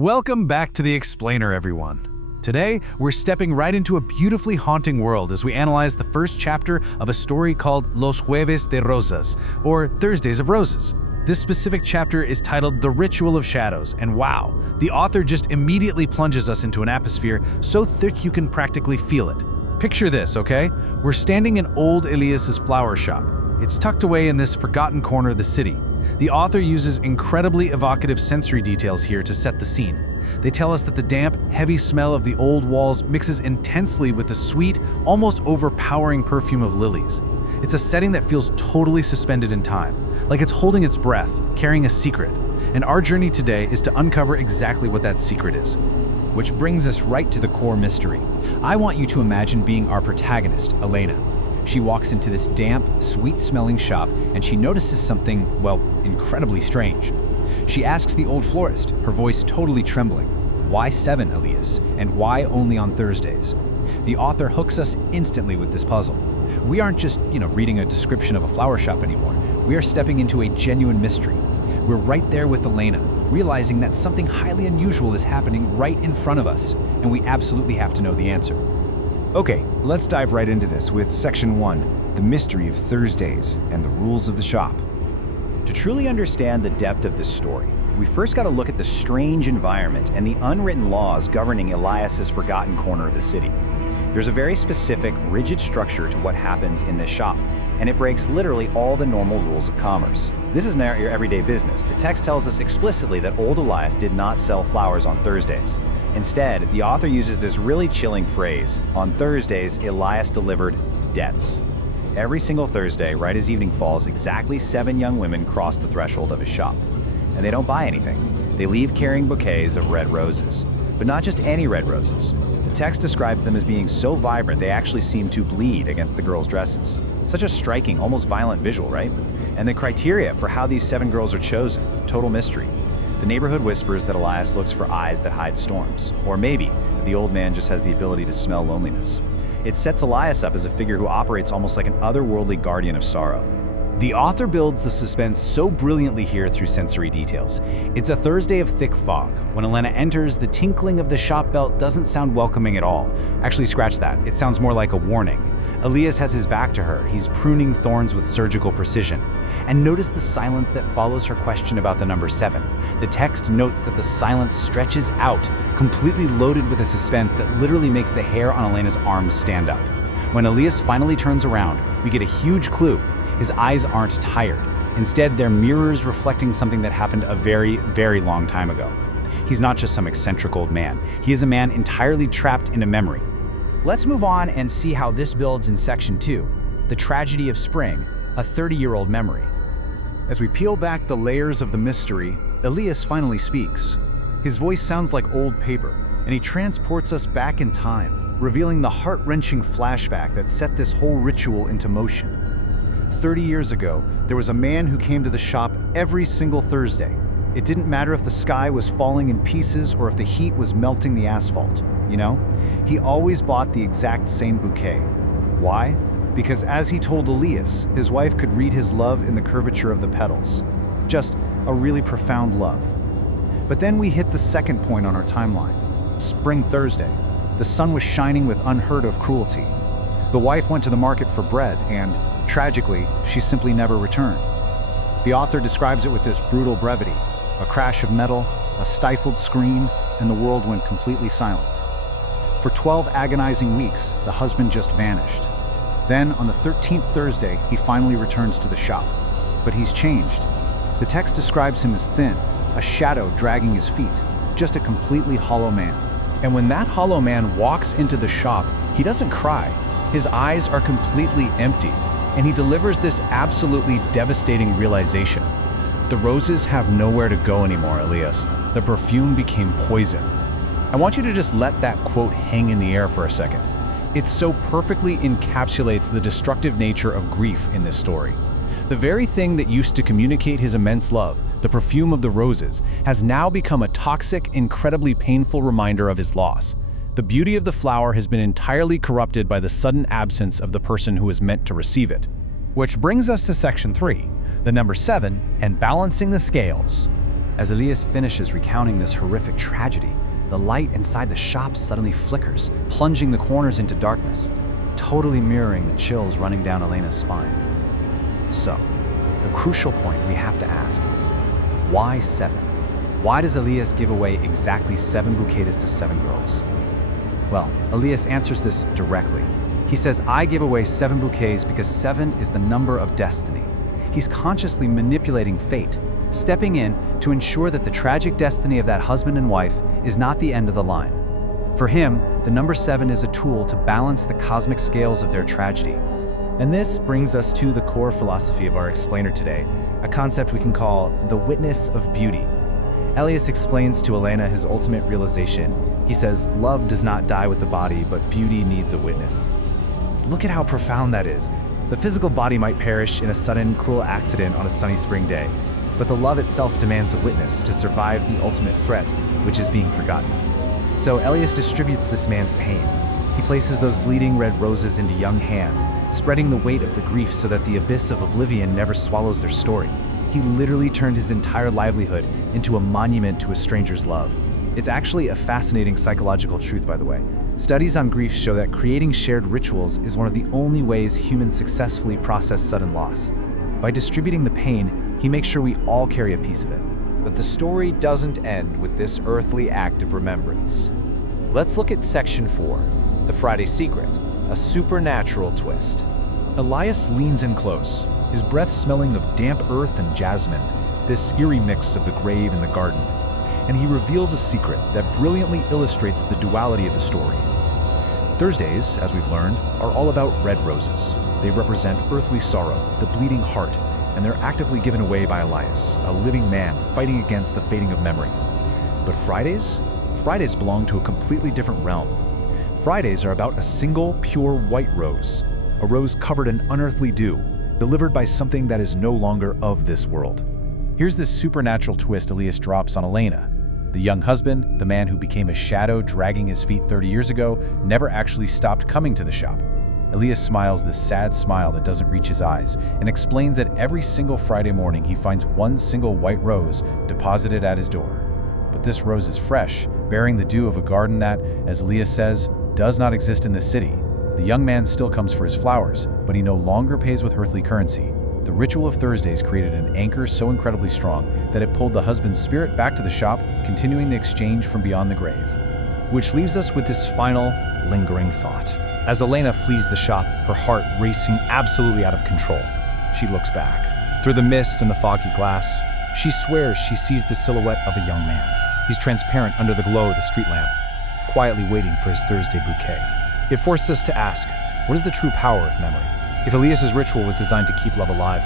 Welcome back to The Explainer, everyone. Today, we're stepping right into a beautifully haunting world as we analyze the first chapter of a story called Los Jueves de Rosas, or Thursdays of Roses. This specific chapter is titled The Ritual of Shadows, and wow, the author just immediately plunges us into an atmosphere so thick you can practically feel it. Picture this, okay? We're standing in old Elias's flower shop. It's tucked away in this forgotten corner of the city. The author uses incredibly evocative sensory details here to set the scene. They tell us that the damp, heavy smell of the old walls mixes intensely with the sweet, almost overpowering perfume of lilies. It's a setting that feels totally suspended in time, like it's holding its breath, carrying a secret. And our journey today is to uncover exactly what that secret is. Which brings us right to the core mystery. I want you to imagine being our protagonist, Elena. She walks into this damp, sweet-smelling shop and she notices something, well, incredibly strange. She asks the old florist, her voice totally trembling, "Why 7, Elias, and why only on Thursdays?" The author hooks us instantly with this puzzle. We aren't just, reading a description of a flower shop anymore. We are stepping into a genuine mystery. We're right there with Elena, realizing that something highly unusual is happening right in front of us, and we absolutely have to know the answer. Okay, let's dive right into this with Section 1, The Mystery of Thursdays and the Rules of the Shop. To truly understand the depth of this story, we first got to look at the strange environment and the unwritten laws governing Elias's forgotten corner of the city. There's a very specific, rigid structure to what happens in this shop, and it breaks literally all the normal rules of commerce. This is not your everyday business. The text tells us explicitly that old Elias did not sell flowers on Thursdays. Instead, the author uses this really chilling phrase, "On Thursdays, Elias delivered debts." Every single Thursday, right as evening falls, exactly 7 young women cross the threshold of his shop. And they don't buy anything. They leave carrying bouquets of red roses. But not just any red roses. The text describes them as being so vibrant they actually seem to bleed against the girls' dresses. Such a striking, almost violent visual, right? And the criteria for how these 7 girls are chosen, total mystery. The neighborhood whispers that Elias looks for eyes that hide storms. Or maybe that the old man just has the ability to smell loneliness. It sets Elias up as a figure who operates almost like an otherworldly guardian of sorrow. The author builds the suspense so brilliantly here through sensory details. It's a Thursday of thick fog. When Elena enters, the tinkling of the shop bell doesn't sound welcoming at all. Actually, scratch that. It sounds more like a warning. Elias has his back to her. He's pruning thorns with surgical precision. And notice the silence that follows her question about the number 7. The text notes that the silence stretches out, completely loaded with a suspense that literally makes the hair on Elena's arms stand up. When Elias finally turns around, we get a huge clue. His eyes aren't tired. Instead, they're mirrors reflecting something that happened a very, very long time ago. He's not just some eccentric old man. He is a man entirely trapped in a memory. Let's move on and see how this builds in Section 2, The Tragedy of Spring, a 30-year-old memory. As we peel back the layers of the mystery, Elias finally speaks. His voice sounds like old paper, and he transports us back in time, revealing the heart-wrenching flashback that set this whole ritual into motion. 30 years ago, there was a man who came to the shop every single Thursday. It didn't matter if the sky was falling in pieces or if the heat was melting the asphalt. He always bought the exact same bouquet. Why? Because as he told Elias, his wife could read his love in the curvature of the petals. Just a really profound love. But then we hit the second point on our timeline. Spring Thursday. The sun was shining with unheard of cruelty. The wife went to the market for bread and, tragically, she simply never returned. The author describes it with this brutal brevity. A crash of metal, a stifled scream, and the world went completely silent. For 12 agonizing weeks, the husband just vanished. Then, on the 13th Thursday, he finally returns to the shop. But he's changed. The text describes him as thin, a shadow dragging his feet, just a completely hollow man. And when that hollow man walks into the shop, he doesn't cry. His eyes are completely empty. And he delivers this absolutely devastating realization. The roses have nowhere to go anymore, Elias. The perfume became poison. I want you to just let that quote hang in the air for a second. It so perfectly encapsulates the destructive nature of grief in this story. The very thing that used to communicate his immense love, the perfume of the roses, has now become a toxic, incredibly painful reminder of his loss. The beauty of the flower has been entirely corrupted by the sudden absence of the person who is meant to receive it. Which brings us to Section 3, the number 7, and balancing the scales. As Elias finishes recounting this horrific tragedy, the light inside the shop suddenly flickers, plunging the corners into darkness, totally mirroring the chills running down Elena's spine. So, the crucial point we have to ask is, why 7? Why does Elias give away exactly 7 bouquets to 7 girls? Well, Elias answers this directly. He says, I give away 7 bouquets because 7 is the number of destiny. He's consciously manipulating fate, stepping in to ensure that the tragic destiny of that husband and wife is not the end of the line. For him, the number 7 is a tool to balance the cosmic scales of their tragedy. And this brings us to the core philosophy of our explainer today, a concept we can call the witness of beauty. Elias explains to Elena his ultimate realization. He says, love does not die with the body, but beauty needs a witness. Look at how profound that is. The physical body might perish in a sudden, cruel accident on a sunny spring day, but the love itself demands a witness to survive the ultimate threat, which is being forgotten. So Elias distributes this man's pain. He places those bleeding red roses into young hands, spreading the weight of the grief so that the abyss of oblivion never swallows their story. He literally turned his entire livelihood into a monument to a stranger's love. It's actually a fascinating psychological truth, by the way. Studies on grief show that creating shared rituals is one of the only ways humans successfully process sudden loss. By distributing the pain, he makes sure we all carry a piece of it. But the story doesn't end with this earthly act of remembrance. Let's look at Section 4, The Friday Secret, a supernatural twist. Elias leans in close, his breath smelling of damp earth and jasmine, this eerie mix of the grave and the garden. And he reveals a secret that brilliantly illustrates the duality of the story. Thursdays, as we've learned, are all about red roses. They represent earthly sorrow, the bleeding heart, and they're actively given away by Elias, a living man fighting against the fading of memory. But Fridays belong to a completely different realm. Fridays are about a single, pure white rose, a rose covered in unearthly dew, delivered by something that is no longer of this world. Here's this supernatural twist Elias drops on Elena. The young husband, the man who became a shadow dragging his feet 30 years ago, never actually stopped coming to the shop. Elias smiles this sad smile that doesn't reach his eyes and explains that every single Friday morning he finds one single white rose deposited at his door. But this rose is fresh, bearing the dew of a garden that, as Elias says, does not exist in the city. The young man still comes for his flowers, but he no longer pays with earthly currency. The ritual of Thursdays created an anchor so incredibly strong that it pulled the husband's spirit back to the shop, continuing the exchange from beyond the grave. Which leaves us with this final, lingering thought. As Elena flees the shop, her heart racing absolutely out of control, she looks back. Through the mist and the foggy glass, she swears she sees the silhouette of a young man. He's transparent under the glow of the street lamp, quietly waiting for his Thursday bouquet. It forces us to ask, what is the true power of memory? If Elias's ritual was designed to keep love alive,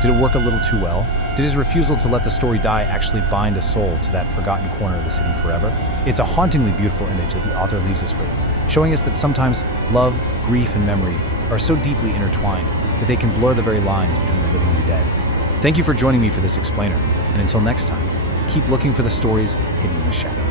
did it work a little too well? Did his refusal to let the story die actually bind a soul to that forgotten corner of the city forever? It's a hauntingly beautiful image that the author leaves us with, showing us that sometimes love, grief, and memory are so deeply intertwined that they can blur the very lines between the living and the dead. Thank you for joining me for this explainer, and until next time, keep looking for the stories hidden in the shadows.